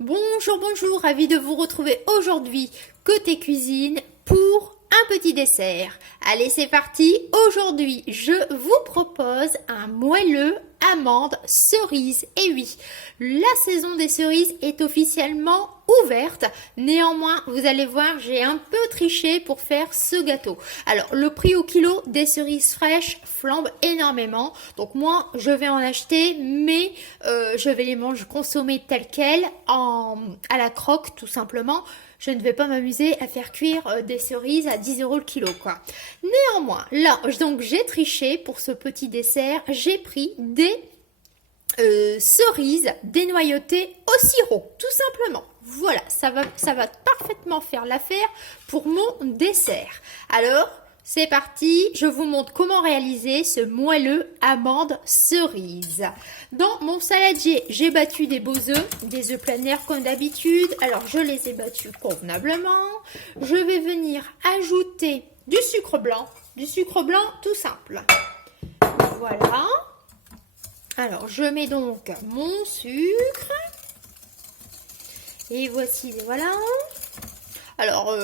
Bonjour, bonjour, ravi de vous retrouver aujourd'hui côté cuisine pour un petit dessert. Allez, c'est parti. Aujourd'hui, je vous propose un moelleux amande cerise. Et oui, la saison des cerises est officiellement ouverte. Néanmoins, vous allez voir, j'ai un peu triché pour faire ce gâteau. Alors, le prix au kilo des cerises fraîches flambe énormément. Donc moi, je vais en acheter, mais je vais les manger, consommer telles quelles, à la croque, tout simplement. Je ne vais pas m'amuser à faire cuire des cerises à 10 € le kilo, quoi. Néanmoins, là, donc j'ai triché pour ce petit dessert. J'ai pris des cerises dénoyautées au sirop, tout simplement. Voilà, ça va parfaitement faire l'affaire pour mon dessert. Alors, c'est parti, je vous montre comment réaliser ce moelleux amande cerise. Dans mon saladier, j'ai battu des beaux œufs, des œufs plein air comme d'habitude. Alors, je les ai battus convenablement. Je vais venir ajouter du sucre blanc tout simple. Voilà. Alors, je mets donc mon sucre. Et voici, voilà. Alors,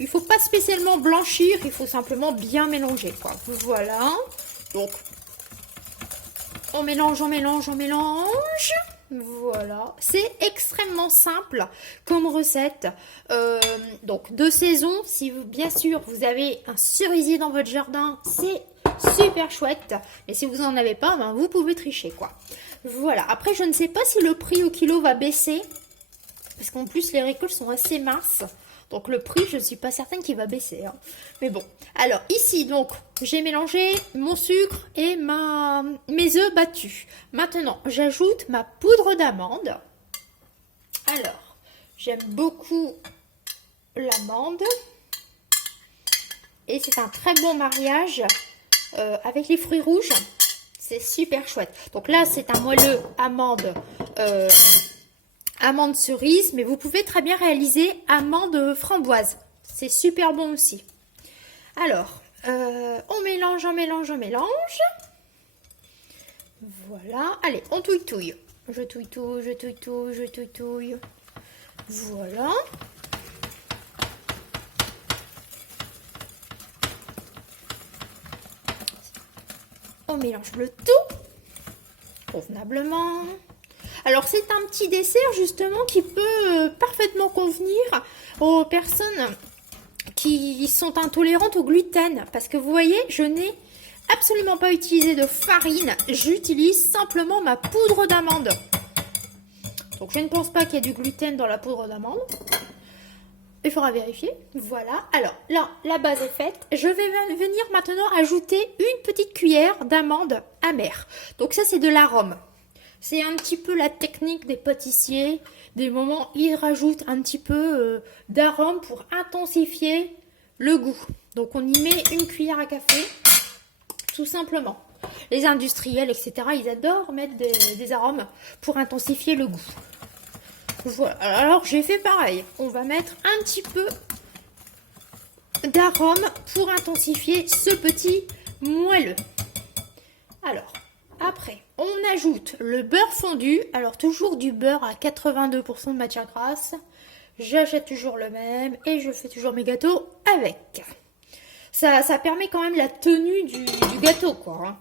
il ne faut pas spécialement blanchir, il faut simplement bien mélanger, quoi. Voilà. Donc, on mélange, on mélange, on mélange. Voilà. C'est extrêmement simple comme recette. Donc, de saison, si vous, bien sûr, vous avez un cerisier dans votre jardin, c'est super chouette. Et si vous n'en avez pas, ben, vous pouvez tricher, quoi. Voilà. Après, je ne sais pas si le prix au kilo va baisser. Parce qu'en plus, les récoltes sont assez minces. Donc le prix, je ne suis pas certaine qu'il va baisser. Hein. Mais bon. Alors ici, donc, j'ai mélangé mon sucre et mes œufs battus. Maintenant, j'ajoute ma poudre d'amande. Alors, j'aime beaucoup l'amande. Et c'est un très bon mariage avec les fruits rouges. C'est super chouette. Donc là, c'est un moelleux amande amande cerise, mais vous pouvez très bien réaliser amande framboise. C'est super bon aussi. Alors, on mélange, on mélange, on mélange. Voilà. Allez, on touille-touille. Je touille-touille, je touille-touille, je touille-touille. Voilà. On mélange le tout convenablement. Alors c'est un petit dessert justement qui peut parfaitement convenir aux personnes qui sont intolérantes au gluten. Parce que vous voyez, je n'ai absolument pas utilisé de farine. J'utilise simplement ma poudre d'amande. Donc je ne pense pas qu'il y ait du gluten dans la poudre d'amande. Il faudra vérifier. Voilà. Alors là, la base est faite. Je vais venir maintenant ajouter une petite cuillère d'amande amère. Donc ça, c'est de l'arôme. C'est un petit peu la technique des pâtissiers. Des moments, ils rajoutent un petit peu d'arôme pour intensifier le goût. Donc, on y met une cuillère à café, tout simplement. Les industriels, etc., ils adorent mettre des arômes pour intensifier le goût. Voilà. Alors, j'ai fait pareil. On va mettre un petit peu d'arôme pour intensifier ce petit moelleux. Alors, après, on ajoute le beurre fondu. Alors, toujours du beurre à 82% de matière grasse. J'achète toujours le même et je fais toujours mes gâteaux avec. Ça permet quand même la tenue du gâteau, quoi. Hein.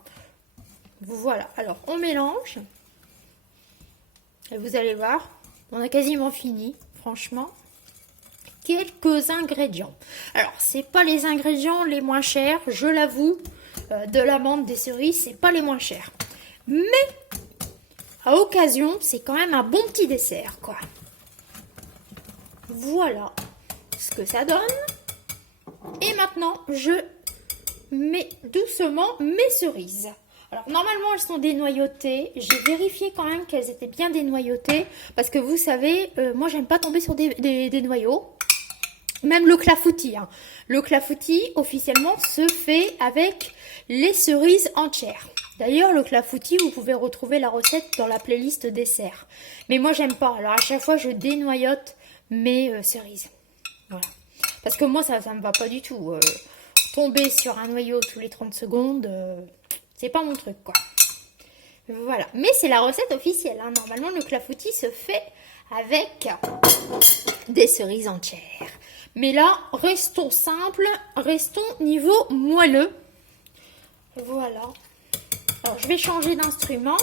Voilà. Alors, on mélange. Et vous allez voir, on a quasiment fini, franchement. Quelques ingrédients. Alors, c'est pas les ingrédients les moins chers, je l'avoue. De l'amande, des cerises, c'est pas les moins chers. Mais, à occasion, c'est quand même un bon petit dessert, quoi. Voilà ce que ça donne. Et maintenant, je mets doucement mes cerises. Alors, normalement, elles sont dénoyautées. J'ai vérifié quand même qu'elles étaient bien dénoyautées. Parce que vous savez, moi, j'aime pas tomber sur des noyaux. Même le clafoutis. Hein. Le clafoutis, officiellement, se fait avec les cerises entières. D'ailleurs, le clafoutis, vous pouvez retrouver la recette dans la playlist dessert. Mais moi, j'aime pas. Alors, à chaque fois, je dénoyote mes cerises. Voilà. Parce que moi, ça me va pas du tout. Tomber sur un noyau tous les 30 secondes, c'est pas mon truc, quoi. Voilà. Mais c'est la recette officielle. Hein. Normalement, le clafoutis se fait avec des cerises entières. Mais là, restons simples, restons niveau moelleux. Voilà. Alors, je vais changer d'instrument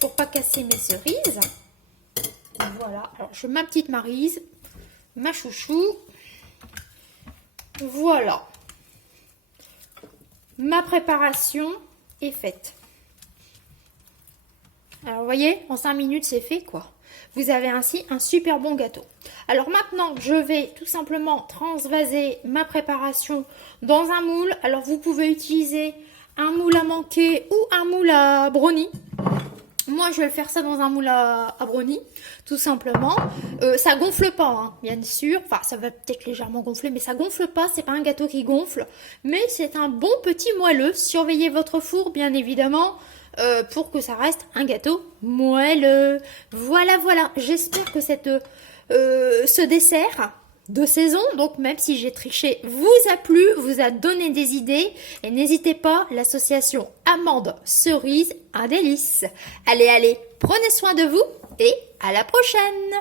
pour pas casser mes cerises. Voilà. Alors, je mets ma petite Maryse, ma chouchou. Voilà. Ma préparation est faite. Alors, vous voyez, en 5 minutes, c'est fait, quoi. Vous avez ainsi un super bon gâteau. Alors maintenant, je vais tout simplement transvaser ma préparation dans un moule. Alors, vous pouvez utiliser un moule à manquer ou un moule à brownie. Moi, je vais faire ça dans un moule à brownie, tout simplement. Ça gonfle pas, hein, bien sûr. Enfin, ça va peut-être légèrement gonfler, mais ça gonfle pas. C'est pas un gâteau qui gonfle, mais c'est un bon petit moelleux. Surveillez votre four, bien évidemment, pour que ça reste un gâteau moelleux. Voilà, voilà. J'espère que ce dessert de saison, donc même si j'ai triché, vous a plu, vous a donné des idées. Et n'hésitez pas, l'association Amande-Cerise, un délice. Allez, allez, prenez soin de vous et à la prochaine!